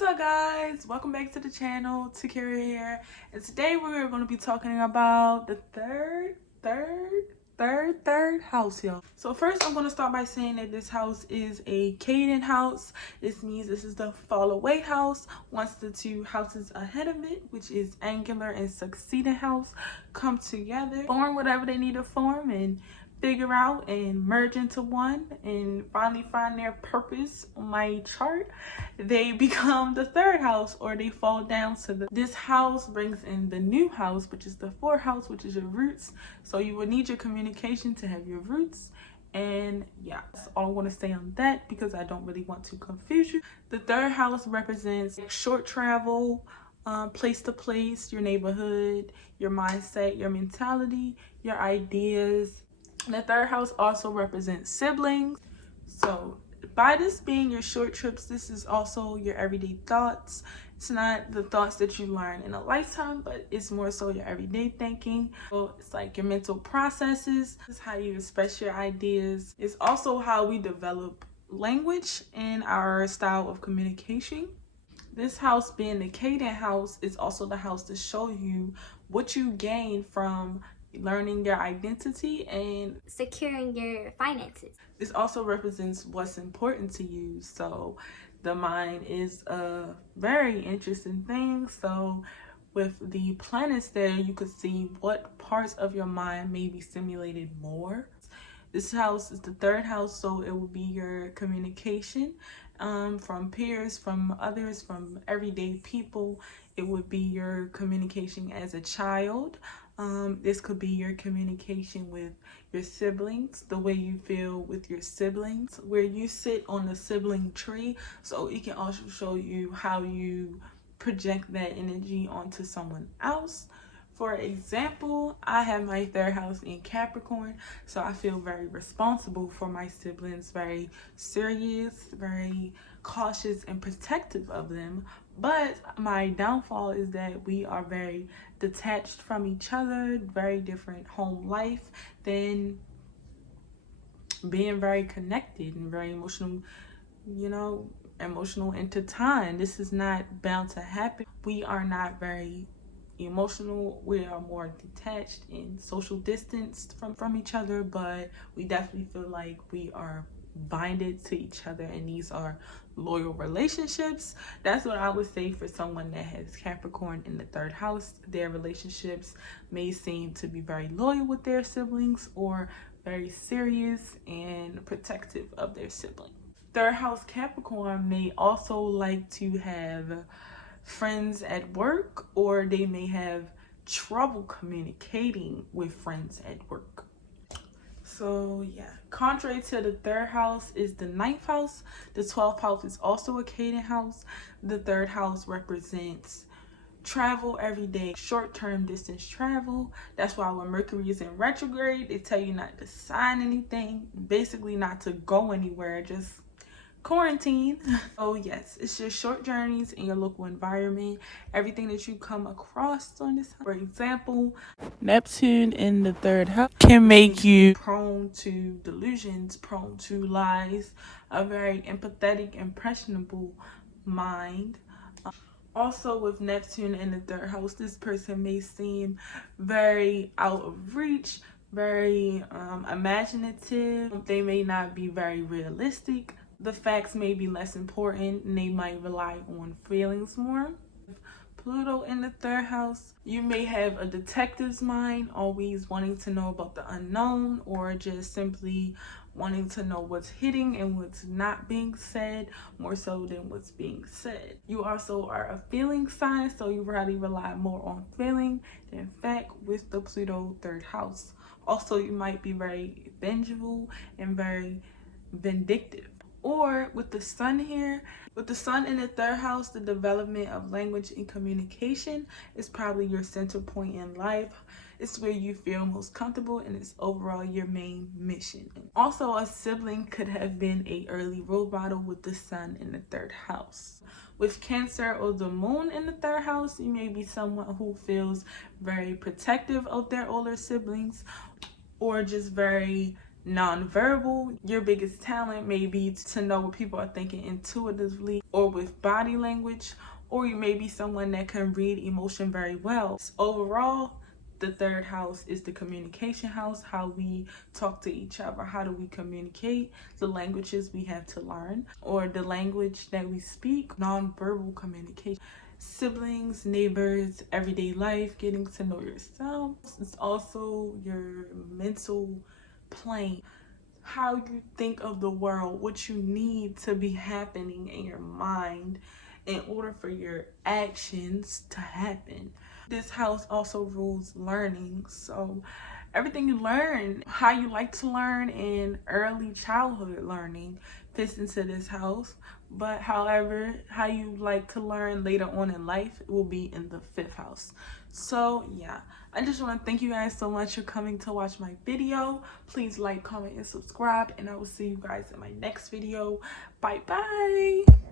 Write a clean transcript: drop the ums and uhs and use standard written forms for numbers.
What's up, guys? Welcome back to the channel. Takira here, and today we're going to be talking about the third house, y'all. So first, I'm going to start by saying that this house is a Caden house. This means this is the fall away house once the two houses ahead of it, which is angular and succeeding house, come together, form whatever they need to form, and figure out and merge into one and finally find their purpose on my chart. They become the third house, or they fall down to this house brings in the new house, which is the fourth house, which is your roots. So you would need your communication to have your roots. And yeah, that's all I want to say on that, because I don't really want to confuse you. The third house represents short travel, place to place, your neighborhood, your mindset, your mentality, your ideas. The third house also represents siblings. So by this being your short trips, this is also your everyday thoughts. It's not the thoughts that you learn in a lifetime, but it's more so your everyday thinking. So it's like your mental processes. It's how you express your ideas. It's also how we develop language and our style of communication. This house, being the Caden house, is also the house to show you what you gain from learning your identity and securing your finances. This also represents what's important to you. So the mind is a very interesting thing. So with the planets there, you could see what parts of your mind may be stimulated more. This house is the third house, so it will be your communication from peers, from others, from everyday people. It would be your communication as a child. This could be your communication with your siblings, the way you feel with your siblings, where you sit on the sibling tree. So it can also show you how you project that energy onto someone else. For example, I have my third house in Capricorn, so I feel very responsible for my siblings, very serious, very cautious and protective of them. But my downfall is that we are very detached from each other, very different home life, than being very connected and very emotional, emotional intertwined. This is not bound to happen. We are not very emotional. We are more detached and social distanced from each other, but we definitely feel like we are binded to each other, and these are loyal relationships. That's what I would say for someone that has Capricorn in the third house. Their relationships may seem to be very loyal with their siblings, or very serious and protective of their sibling. Third house Capricorn may also like to have friends at work, or they may have trouble communicating with friends at work. So yeah, contrary to the third house is the ninth house. The 12th house is also a Caden house. The third house represents travel every day, short-term distance travel. That's why when Mercury is in retrograde, they tell you not to sign anything, basically not to go anywhere, just quarantine. Oh yes, it's just short journeys in your local environment. Everything that you come across on this, for example, Neptune in the third house can make you prone to delusions, prone to lies, a very empathetic, impressionable mind. Also with Neptune in the third house, this person may seem very out of reach, very imaginative. They may not be very realistic. The facts may be less important, and they might rely on feelings more. Pluto in the third house, you may have a detective's mind, always wanting to know about the unknown, or just simply wanting to know what's hidden and what's not being said, more so than what's being said. You also are a feeling sign, so you really rely more on feeling than fact with the Pluto third house. Also, you might be very vengeful and very vindictive. Or with the sun here, with the sun in the third house, the development of language and communication is probably your center point in life. It's where you feel most comfortable, and it's overall your main mission. Also, a sibling could have been an early role model with the sun in the third house. With Cancer or the moon in the third house, you may be someone who feels very protective of their older siblings, or just very nonverbal. Your biggest talent may be to know what people are thinking intuitively or with body language, or you may be someone that can read emotion very well. Overall, the third house is the communication house, how we talk to each other, how do we communicate, the languages we have to learn, or the language that we speak, nonverbal communication. Siblings, neighbors, everyday life, getting to know yourself. It's also your mental plane, how you think of the world, what you need to be happening in your mind in order for your actions to happen. This house also rules learning. So everything you learn, how you like to learn in early childhood learning fits into this house. But however, how you like to learn later on in life will be in the fifth house. So yeah, I just want to thank you guys so much for coming to watch my video. Please like, comment, and subscribe, and I will see you guys in my next video. Bye bye.